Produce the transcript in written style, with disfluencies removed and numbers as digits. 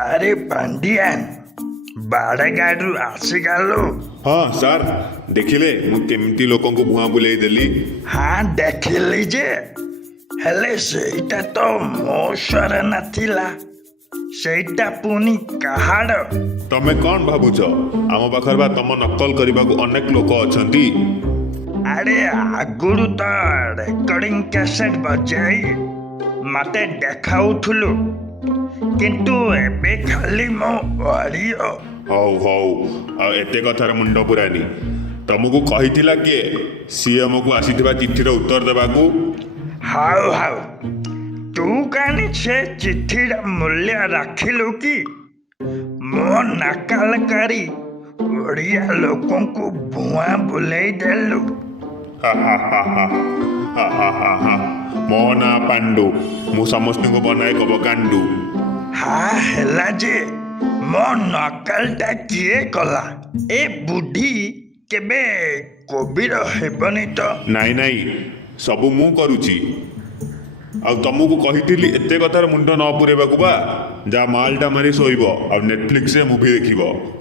अरे पांडियान बाड़े गाड़ू आसीगलु। हाँ सार देखिले मु केमती लोकंकु भुआ बुलेई देली। हाँ देखिली जे हेले सेटा तो मो स्वर नथिला सेटा पुनी काहाड़। तमे कौन भाबुछ आम पाखर बा तम नकल करबाकू अनेक लोक अछंती। अरे आगुरु तो रेकर्डिंग कैसेट बजाई मते देखाउथुलु किंतु एबे खाली मो ऑडियो। हौ हौ आ एते कथार मुंड पुरानी तुमको कहिथिला किए सी हमको आसीथिबा चिठीर उत्तर देबाकू। हाउ हाउ तू कानी से चिठीर मूल्य रखिलु कि मो नकलकारी ओडिया लोकों को भुआ बुलाई देलु। मो ना पांडु मु समस्त को बनाए कब कांडू। हाँ हेला जे मो नकलटा किए कला ए बुढ़ी केबे कोबीर हेबनी तो। नाई नाई सबू मु करूची आ तुमको कहिथिली एते कथार मुंड न पुरेबाकू बा जा मालटा मारी सोइब आ नेटफ्लिक्स रे मूवी देखिब।